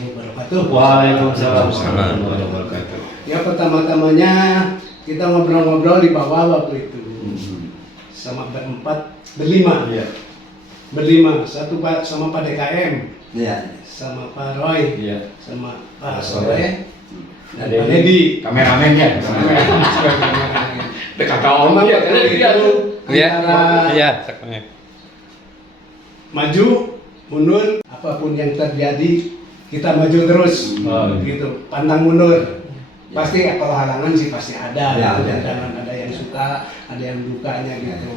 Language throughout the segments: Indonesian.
warahmatullahi wabarakatuh. Waalaikumsalam warahmatullahi wabarakatuh. Ya, pertama-tamanya kita ngobrol-ngobrol di bawah waktu itu sama berlima. Iya. Berlima, satu Pak sama Pak DKM, Iya. sama Pak Roy, Iya. sama Pak Soleh, dan Ada Pak Dedi. Kameramennya. Dekat kawan Memang ya, waktu karena dia itu antara Iya. maju, mundur, apapun yang terjadi kita maju terus, Oh, gitu. Pantang mundur. Pasti kalau halangan sih pasti ada, Ya, gitu. ada. Dan ada yang suka, ada yang dukanya gitu.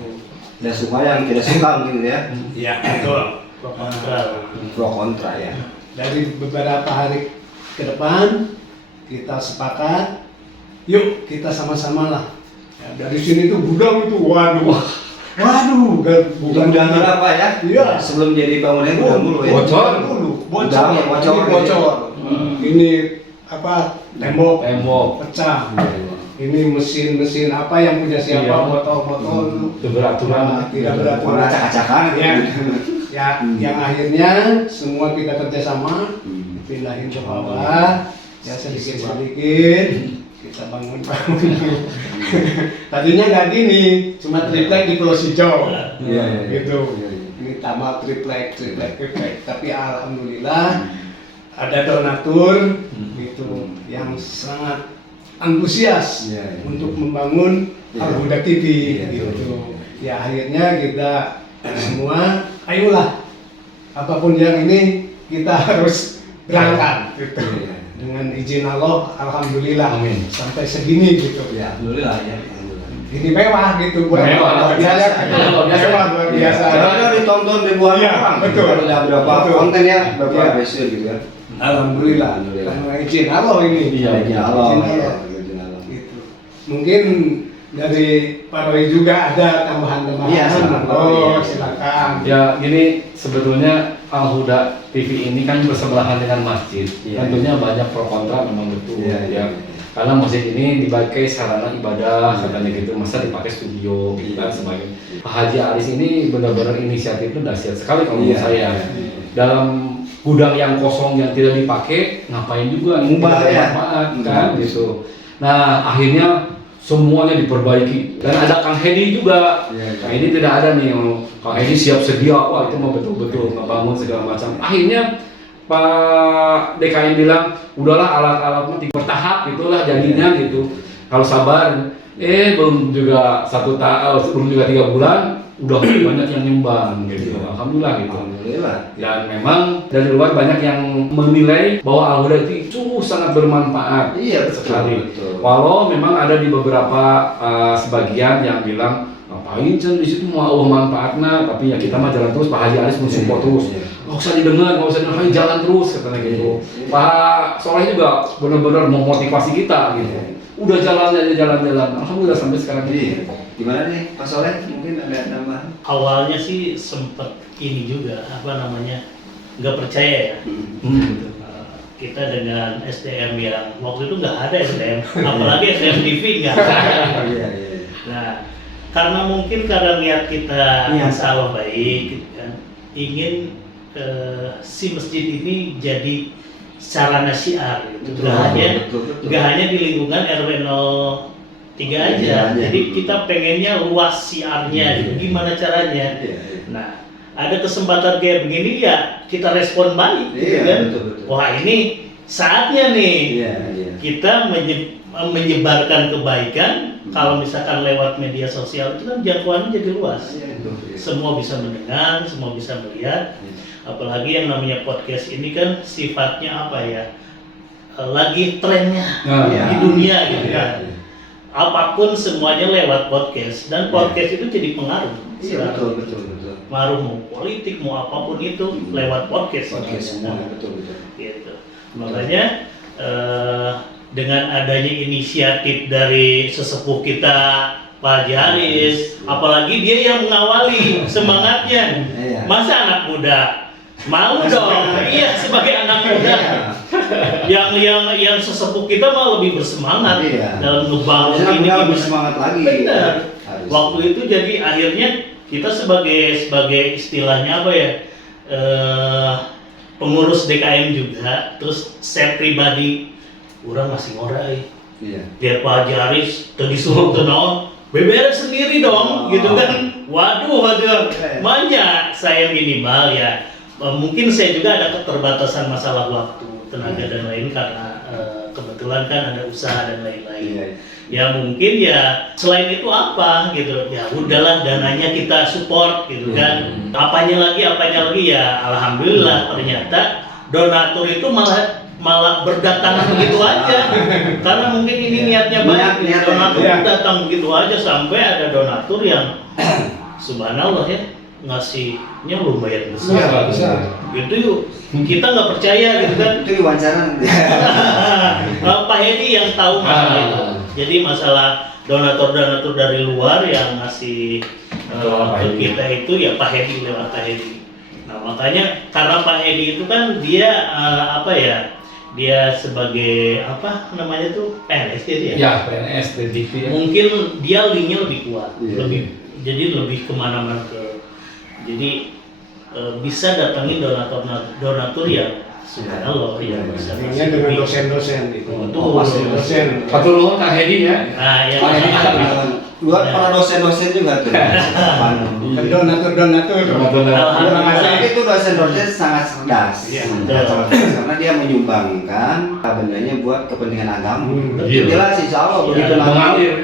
Tidak suka yang tidak suka mungkin ya. Iya, betul. Pro kontra ya. Dari beberapa hari ke depan kita sepakat, yuk kita sama-sama lah. Ya, dari sini tuh gudang itu, waduh, Bukan apa ya? Iya. Sebelum jadi bangunan gudang dulu ya. Bocor. Bocor, Gudang, bocor. ini bocor. Ini apa? Tembok pecah. Ini mesin apa yang punya siapa? Iya. Botol-botol. Itu beraturan. Tidak beraturan. Warna acak-acakan Ya, ya, yang akhirnya semua kita kerjasama pindahin ke bawah, ya sedikit kita bangun. Tadinya nggak gini, cuma triplek di Pulau Sijau, Iya. gitu. Ini tamat triplek. Tapi alhamdulillah ada donatur, gitu, yang sangat antusias Iya. untuk membangun Iya. Al-Huda TV, Iya, gitu. betul. Ya akhirnya kita semua, ayolah, apapun yang ini kita harus berangkat, gitu. Iya. Dengan izin Allah, alhamdulillah, Amin. sampai segini gitu. Ya, alhamdulillah ya. Alhamdulillah. Ini mewah gitu, buat Mewah, luar biasa, luar biasa. mewah, luar biasa. Karena ditonton ribuan Iya, orang. betul. Ada berapa Betul. konten ya, berapa Iya. episode gitu ya. Alhamdulillah, Alhamdulillah. karena izin Allah ini. Iya, Izin Allah. Izin Ya, Allah. izin Allah. Gitu. Mungkin dari Pak Roy juga ada tambahan-tambahan. Iya, silakan. Oh, silakan. Ya, gini sebetulnya Al-Huda TV ini kan bersebelahan dengan masjid. Iya. Tentunya banyak pro kontra memang betul Iya, ya. iya. Karena masjid ini dipakai sarana ibadah, katanya gitu, masa dipakai studio gitu kan sebagai Pak Haji Aris ini benar-benar inisiatifnya dahsyat sekali kalau menurut Iya. saya. Dalam gudang yang kosong yang tidak dipakai, ngapain juga Mubah, tidak ya. bermanfaat kan gitu. Nah, akhirnya semuanya diperbaiki dan ada Kang Hedi juga. Iya, Nah, ini tidak ada nih Kang Hedi siap sedia, wah itu mah betul-betul ngebangun segala macam. Akhirnya Pak DKM bilang, udahlah alat-alatnya bertahap gitulah jadinya gitu. Kalau sabar, belum juga 3 bulan udah banyak yang nyumbang gitu. Alhamdulillah gitu. Alhamdulillah. Dan memang dari luar banyak yang menilai bahwa Al-Huda itu sungguh sangat bermanfaat Iya, betul, sekali. betul. Walau memang ada di beberapa sebagian yang bilang ngapain Cen di situ mau manfaatnya, tapi ya kita mah jalan terus. Pak Haji Aris mensupport terus. Iya. Nggak usah didengar, nggak usah didengar, jalan terus katanya gitu. Iya. Pak Soleh juga benar-benar memotivasi kita gitu. Udah jalan aja jalan-jalan. Alhamdulillah sampai sekarang Iya. ini. Gimana nih Pak Soleh? Mungkin ada tambahan? Awalnya sih sempet ini juga nggak percaya ya. Hmm. Kita dengan SDM yang waktu itu nggak ada SDM, apalagi SDM TV nggak ada. Iya, iya. Nah, karena mungkin karena niat kita Iya. insya Allah baik, gitu kan, ingin si masjid ini jadi sarana syiar, gitu. Betul. Nggak hanya di lingkungan RW 03 aja. Iya, iya. Jadi kita pengennya luas siarnya, gitu. Gimana caranya? Iya. Nah, ada kesempatan kayak begini ya kita respon balik, gitu Iya, kan? betul. Wah, ini saatnya nih Iya. kita menyebarkan kebaikan. Kalau misalkan lewat media sosial itu kan jangkauannya jadi luas. Iya, betul. Semua bisa mendengar, semua bisa melihat. Apalagi yang namanya podcast ini kan sifatnya apa ya? Lagi trennya Nah, di dunia gitu Iya, kan. Apapun semuanya lewat podcast dan podcast itu jadi pengaruh. Iya, betul. Pengaruh mau politik mau apapun itu lewat podcast. Podcast semuanya. semua, betul. Gitu. Makanya dengan adanya inisiatif dari sesepuh kita Pak Haji Haris, apalagi dia yang mengawali semangatnya. Iya. Masa anak muda mau dong? Iya, sebagai anak muda yang sesepuh kita malah lebih bersemangat Iya. dalam ngebangun Harusnya ini. kita lebih gimana. semangat lagi. Benar. Harus. Waktu itu jadi akhirnya kita sebagai istilahnya apa ya? pengurus DKM juga, terus saya pribadi orang masih ngorai. Iya. Lihat Pak Haji Aris tadi suruh naon beberes sendiri dong, gitu kan. Waduh, banyak saya minimal ya. Mungkin saya juga ada keterbatasan masalah waktu, tenaga dan lain karena kebetulan kan ada usaha dan lain-lain. Iya. Ya mungkin ya selain itu apa gitu, ya udahlah dananya kita support gitu kan. Apanya lagi ya alhamdulillah ternyata donatur itu malah berdatangan begitu aja. Karena mungkin ini niatnya baik, donatur datang begitu aja sampai ada donatur yang subhanallah ya ngasihnya lumayan besar. Besar. Gitu yuk. Kita nggak percaya gitu kan. Itu diwawancara. Pak Hedi yang tahu masalah itu. Jadi masalah donatur dari luar yang ngasih ke kita itu ya Pak Hedi lewat Pak Hedi. Nah makanya karena Pak Hedi itu kan dia dia sebagai apa namanya tuh PNS dia. Ya, PNS dan TV. Mungkin dia linknya lebih kuat, Iya. jadi lebih kemana-mana jadi bisa datangin donatur yang subhanallah yang bisa Ini dengan dosen-dosen itu. Betul. Dosen. Patul nuhun Kang Hedi ya. Nah, yang Pak Hedi buat para dosen-dosen juga tuh. Donatur-donatur. Terima kasih. Itu dosen-dosen sangat cerdas. Iya. Sangat cerdas karena dia menyumbangkan bendanya buat kepentingan agama. Iya. Jelas insya Allah begitu nanti. Mengalir.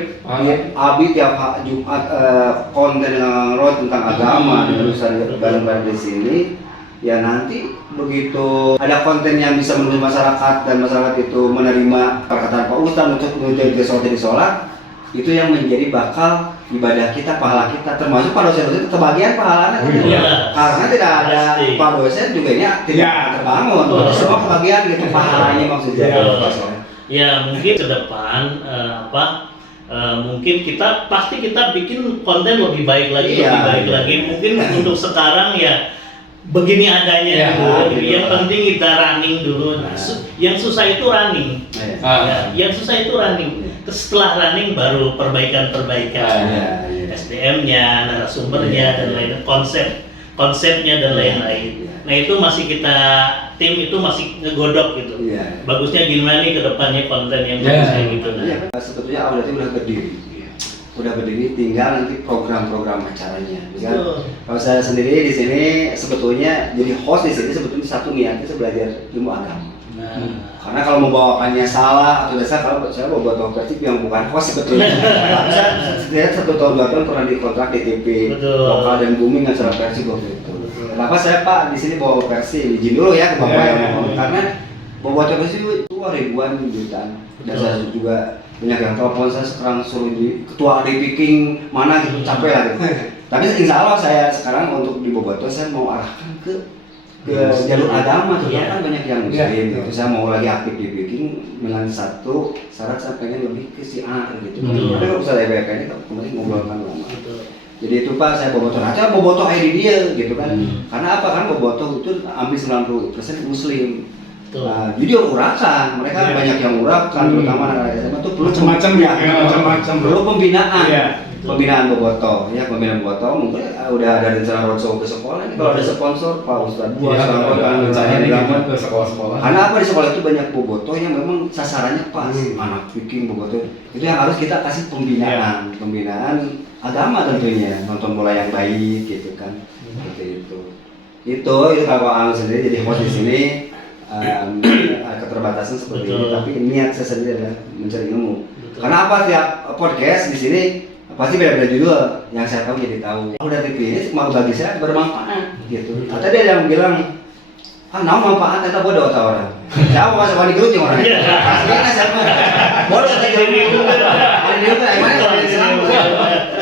Abi tiap Jumat konten yang roh tentang agama di urusan bareng-bareng di sini. Ya nanti begitu ada konten yang bisa menurut masyarakat dan masyarakat itu menerima perkataan Pak Ustadz untuk menuju ke sholat, itu yang menjadi bakal ibadah kita, pahala kita, termasuk Pak dosen-dosen kebagian pahalanya kan? Iya. Karena tidak ada Pasti. Pak dosen juga ini tidak terbangun, semua kebagian gitu pahalanya maksudnya. Ya mungkin ke depan mungkin pasti kita bikin konten lebih baik lagi, Iya, lebih baik iya. lagi. Mungkin untuk sekarang ya begini adanya Ya, dulu. gitu. Yang penting kita running dulu. Yang susah itu running. Ya, yang susah itu running. Setelah running baru perbaikan-perbaikan. SDM-nya, narasumbernya dan lain konsepnya dan lain-lain. Nah itu masih tim itu masih ngegodok gitu. Iya. Bagusnya gimana nih ke depannya konten yang bagus kayak gitu. Iya, sebetulnya awalnya itu udah berdiri. Udah berdiri, tinggal nanti program-program acaranya. Betul. Kalau saya sendiri di sini sebetulnya jadi host di sini sebetulnya satu niatnya saya belajar ilmu agama. Nah, Karena kalau membawakannya salah atau dasar kalau saya mau buat versi yang bukan host sebetulnya. Tapi saya 1 tahun 2 tahun pernah dikontrak di TV Betul. lokal dan booming acara versi waktu itu. Kenapa saya Pak di sini bawa versi izin dulu ya ke Bapak ya, karena bawa versi itu ribuan jutaan. Dan saya juga banyak yang telepon saya sekarang suruh di ketua Picking mana gitu capek lah gitu. Tapi insya Allah saya sekarang untuk di Boboto saya mau arahkan ke jalur agama tuh kan banyak yang muslim gitu. Saya mau lagi aktif di Picking dengan satu syarat saya pengen lebih ke siar gitu. Tapi kalau usah DPK ini kemudian ngobrolkan lama. Jadi itu Pak saya Boboto aja Boboto ID dia gitu kan. Karena apa kan Boboto itu hampir 90% muslim. Nah, jadi urakan, mereka banyak yang urakan, terutama anak-anak SMA itu perlu Macam-macam ya, macam-macam. perlu pembinaan, Iya. pembinaan Boboto, ya pembinaan Boboto mungkin udah ada rencana roadshow ke sekolah ini kalau ada sponsor Pak Ustadz buat ke sekolah-sekolah. karena apa di sekolah itu banyak Boboto yang memang sasarannya pas, anak Viking Boboto itu yang harus kita kasih pembinaan agama tentunya, nonton bola yang baik gitu kan, seperti itu kalau Ang sendiri jadi host di sini. Keterbatasan seperti ini, tapi niat saya sendiri adalah mencari ilmu. Karena apa tiap podcast di sini pasti beda-beda judul, yang saya tahu jadi tahu. Aku dari TV ini mau bagi saya bermanfaat gitu. Atau ada yang bilang, manfaat kita bodoh atau orang. Saya mau masuk di grup yang orang. Aslinya saya bodoh atau jadi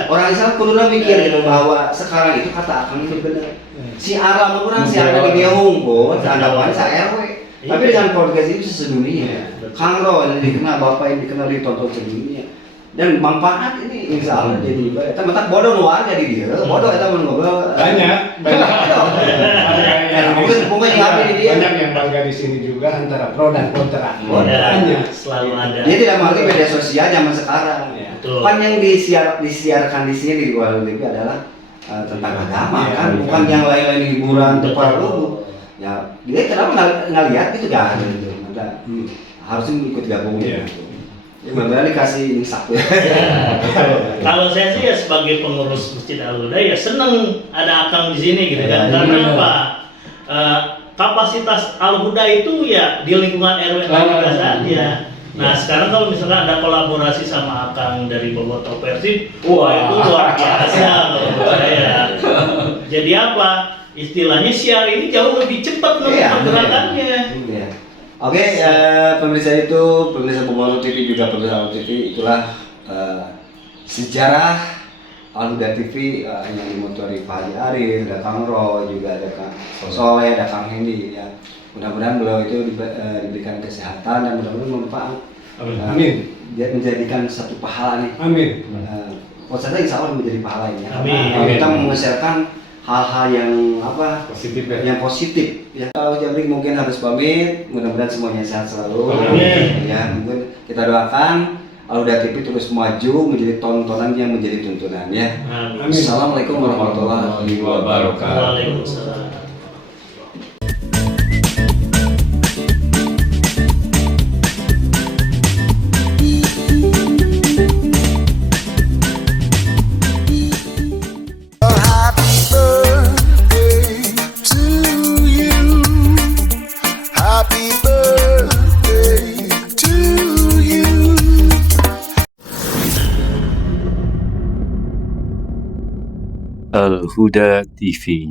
orang Islam kudunya mikir gitu bahwa sekarang itu kata akang itu benar. Si Aram kurang si Aram dia hunkul, anggapan saya RW. Tapi dengan podcast itu sedunia. Kang Ro yang dikenal bapak yang dikenal ditonton sedunia. Dan manfaat ini insya Allah jadi ibadah. Kita mentak bodoh warga di dia, bodoh kita mengobrol. Banyak. Banyak yang bangga di sini juga antara pro dan kontra. Banyak. Selalu ada. Dia tidak mengerti media sosial zaman sekarang. Betul. Kan yang disiarkan di sini di luar TV adalah tentang agama kan, bukan yang lain-lain hiburan tempat lu. ya dia kenapa nggak lihat gitu kan gitu. Maka harusnya ikut gabung Iya. gitu. Ya mudah-mudahan dikasih insaf ya. Kalau saya sih ya sebagai pengurus Masjid Al-Huda ya seneng ada Akang di sini gitu kan. Ya, Karena iya. apa? Kapasitas Al-Huda itu ya di lingkungan RW juga saja. Nah sekarang kalau misalkan ada kolaborasi sama Akang dari Bobotoh Persib, wah itu luar biasa kalau menurut saya. Jadi apa? Istilahnya siar ini jauh lebih cepat Iya, pergerakannya. Iya. Oke, pemirsa Bobotoh TV juga pemirsa Al TV, itulah sejarah Al-Huda TV yang dimotori Pak Haji Arif, ada Kang Roy, juga ada Kang Soleh, ada Kang Hendy ya. Mudah-mudahan beliau itu diberikan kesehatan dan mudah-mudahan bermanfaat. Amin. Dia menjadikan satu pahala nih. Amin. Saya insya Allah menjadi pahala ini. Ya. Amin. Kita mengeserkan hal-hal yang Positif ya. yang positif. Ya, kalau Jabrik mungkin harus pamit, mudah-mudahan semuanya sehat selalu. Amin. Ya, mungkin kita doakan Al-Huda TV terus maju menjadi tontonan yang menjadi tuntunan ya. Amin. Assalamualaikum warahmatullahi wabarakatuh. Waalaikumsalam. Happy birthday to you. Happy birthday to you. Al-Huda TV